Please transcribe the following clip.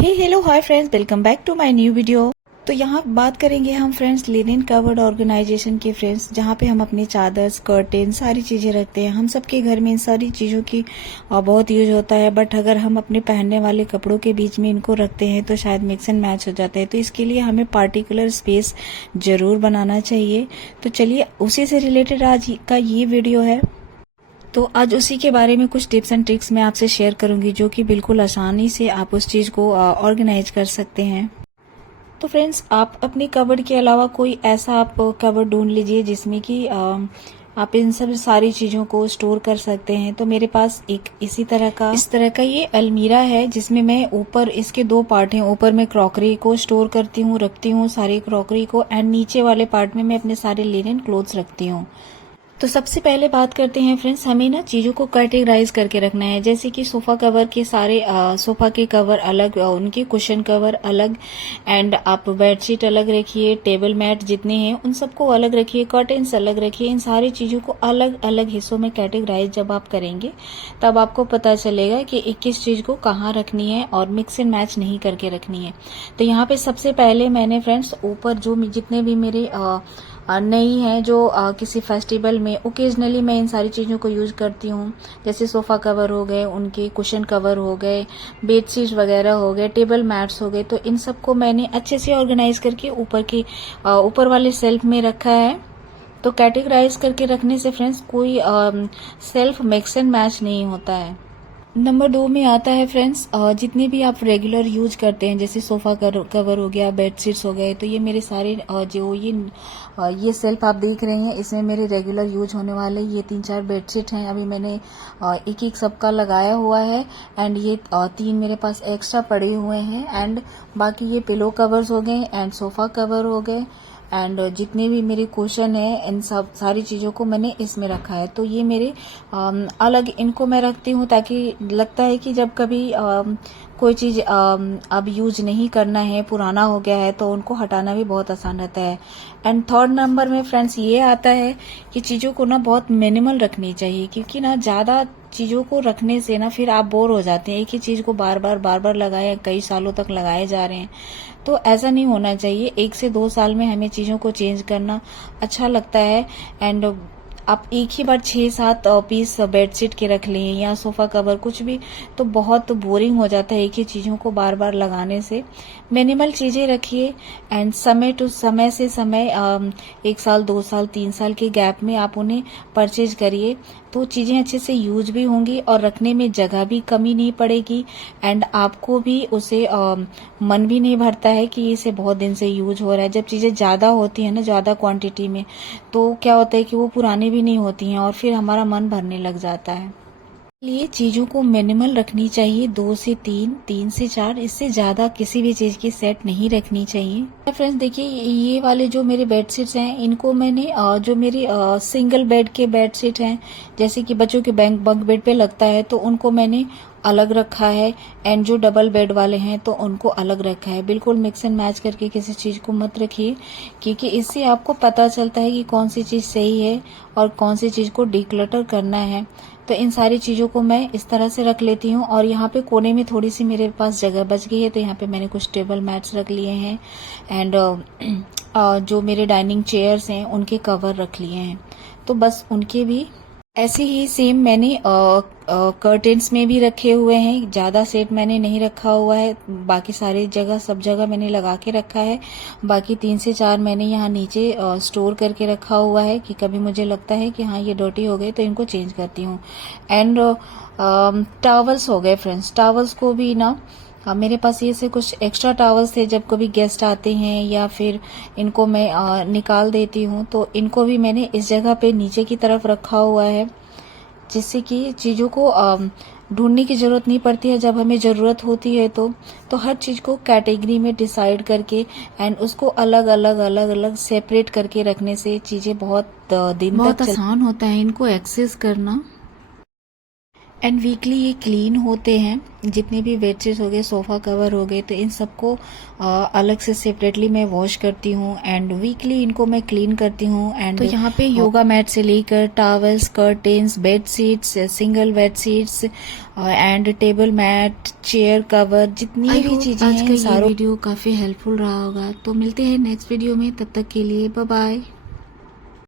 Hello hi friends, welcome back to my new video. तो यहाँ बात करेंगे हम फ्रेंड्स लिनन कवर्ड ऑर्गेनाइजेशन की फ्रेंड्स, जहाँ पे हम अपनी चादर कर्टेन सारी चीज़ें रखते हैं। हम सबके घर में इन सारी चीज़ों की बहुत यूज होता है, बट अगर हम अपने पहनने वाले कपड़ों के बीच में इनको रखते हैं तो शायद मिक्स एंड मैच हो जाता है। तो इसके लिए हमें पार्टिकुलर स्पेस ज़रूर बनाना चाहिए। तो चलिए उसी से रिलेटेड आज का ये वीडियो है। तो आज उसी के बारे में कुछ टिप्स एंड ट्रिक्स मैं आपसे शेयर करूंगी, जो कि बिल्कुल आसानी से आप उस चीज़ को ऑर्गेनाइज कर सकते हैं। तो फ्रेंड्स, आप अपनी कबर्ड के अलावा कोई ऐसा आप कबर्ड ढूंढ लीजिए जिसमें कि आप इन सब सारी चीज़ों को स्टोर कर सकते हैं। तो मेरे पास एक इस तरह का ये अलमीरा है, जिसमें मैं ऊपर इसके दो पार्ट हैं। ऊपर मैं क्रॉकरी को स्टोर करती हूँ, रखती हूँ सारी क्रॉकरी को, एंड नीचे वाले पार्ट में मैं अपने सारे लिनन क्लोथ्स रखती हूँ। तो सबसे पहले बात करते हैं फ्रेंड्स, हमें ना चीज़ों को कैटेगराइज करके रखना है। जैसे कि सोफा कवर के सारे सोफा के कवर अलग, उनके कुशन कवर अलग, एंड आप बेडशीट अलग रखिए, टेबल मैट जितने हैं उन सबको अलग रखिए, कर्टेन्स अलग रखिए। इन सारी चीज़ों को अलग अलग हिस्सों में कैटेगराइज जब आप करेंगे तब आपको पता चलेगा कि किस चीज़ को कहाँ रखनी है और मिक्स एंड मैच नहीं करके रखनी है। तो यहाँ पे सबसे पहले मैंने फ्रेंड्स ऊपर जो जितने भी मेरे नहीं है, जो किसी फेस्टिवल में ओकेजनली मैं इन सारी चीज़ों को यूज करती हूँ, जैसे सोफा कवर हो गए, उनके कुशन कवर हो गए, बेडशीट वगैरह हो गए, टेबल मैट्स हो गए। तो इन सबको मैंने अच्छे से ऑर्गेनाइज करके ऊपर वाले सेल्फ में रखा है। तो कैटेगराइज करके रखने से फ्रेंड्स कोई सेल्फ मिक्स एंड मैच नहीं होता है। नंबर 2 में आता है फ्रेंड्स, जितने भी आप रेगुलर यूज करते हैं, जैसे सोफा कवर हो गया, बेडशीट्स हो गए। तो ये मेरे सारे जो ये सेल्फ आप देख रहे हैं, इसमें मेरे रेगुलर यूज होने वाले ये 3-4 बेडशीट हैं। अभी मैंने एक एक सबका लगाया हुआ है, एंड ये 3 मेरे पास एक्स्ट्रा पड़े हुए हैं। एंड बाकी ये पिलो कवर्स हो गए, एंड सोफा कवर हो गए, एंड जितने भी मेरे कुशन है, इन सब सारी चीज़ों को मैंने इसमें रखा है। तो ये मेरे अलग इनको मैं रखती हूँ, ताकि लगता है कि जब कभी कोई चीज़ अब यूज नहीं करना है, पुराना हो गया है, तो उनको हटाना भी बहुत आसान रहता है। एंड थर्ड नंबर में फ्रेंड्स ये आता है कि चीज़ों को ना बहुत मिनिमल रखनी चाहिए, क्योंकि ना ज़्यादा चीज़ों को रखने से ना फिर आप बोर हो जाते हैं। एक ही चीज़ को बार बार लगाए, कई सालों तक लगाए जा रहे हैं। तो ऐसा नहीं होना चाहिए। 1 से 2 साल में हमें चीज़ों को चेंज करना अच्छा लगता है। एंड आप एक ही बार 6-7 पीस बेडशीट के रख लें या सोफा कवर कुछ भी, तो बहुत बोरिंग हो जाता है एक ही चीज़ों को बार बार लगाने से। मिनिमल चीज़ें रखिए, एंड समय से समय 1 साल 2 साल 3 साल के गैप में आप उन्हें परचेज करिए। तो चीज़ें अच्छे से यूज भी होंगी और रखने में जगह भी कमी नहीं पड़ेगी, एंड आपको भी उसे मन भी नहीं भरता है कि इसे बहुत दिन से यूज हो रहा है। जब चीज़ें ज़्यादा होती है ना, ज़्यादा क्वांटिटी में, तो क्या होता है कि वो पुरानी भी नहीं होती हैं और फिर हमारा मन भरने लग जाता है। लिए चीज़ों को मिनिमल रखनी चाहिए, 2 से 3, 3 से 4, इससे ज़्यादा किसी भी चीज़ की सेट नहीं रखनी चाहिए। फ्रेंड्स देखिए, ये वाले जो मेरे बेडशीट्स हैं, इनको मैंने जो मेरे सिंगल बेड के बेडशीट हैं, जैसे कि बच्चों के बंक बेड पे लगता है, तो उनको मैंने अलग रखा है। एंड जो डबल बेड वाले हैं तो उनको अलग रखा है। बिल्कुल मिक्स एंड मैच करके किसी चीज़ को मत रखिए, क्योंकि इससे आपको पता चलता है कि कौन सी चीज़ सही है और कौन सी चीज़ को डिक्लटर करना है। तो इन सारी चीज़ों को मैं इस तरह से रख लेती हूँ। और यहाँ पे कोने में थोड़ी सी मेरे पास जगह बच गई है, तो यहाँ पे मैंने कुछ टेबल मैट्स रख लिए हैं, एंड जो मेरे डाइनिंग चेयर्स हैं उनके कवर रख लिए हैं। तो बस उनके भी ऐसे ही सेम मैंने कर्टेन्स में भी रखे हुए हैं। ज़्यादा सेट मैंने नहीं रखा हुआ है, बाकी सारी जगह सब जगह मैंने लगा के रखा है। बाकी 3 से 4 मैंने यहाँ नीचे स्टोर करके रखा हुआ है, कि कभी मुझे लगता है कि हाँ ये डर्टी हो गए तो इनको चेंज करती हूँ। एंड टॉवल्स हो गए फ्रेंड्स, टॉवल्स को भी ना मेरे पास ये से कुछ एक्स्ट्रा टॉवल्स थे, जब कभी गेस्ट आते हैं या फिर इनको मैं निकाल देती हूँ, तो इनको भी मैंने इस जगह पे नीचे की तरफ रखा हुआ है, जिससे कि चीज़ों को ढूंढने की जरूरत नहीं पड़ती है। जब हमें ज़रूरत होती है तो हर चीज़ को कैटेगरी में डिसाइड करके एंड उसको अलग अलग सेपरेट करके रखने से चीज़ें बहुत दिन तक आसान होता है इनको एक्सेस करना। एंड वीकली ये क्लीन होते हैं, जितने भी बेडशीट हो गए, सोफा कवर हो गए, तो इन सबको अलग से सेपरेटली मैं वॉश करती हूँ एंड वीकली इनको मैं क्लीन करती हूँ। एंड तो यहाँ पे योगा मैट से लेकर towels, curtains, bed sheets, single bed sheets and table mat, chair cover, जितनी भी चीजें हैं, सारा वीडियो काफी हेल्पफुल रहा होगा। तो मिलते हैं नेक्स्ट वीडियो में, तब तक के लिए बाय बाय।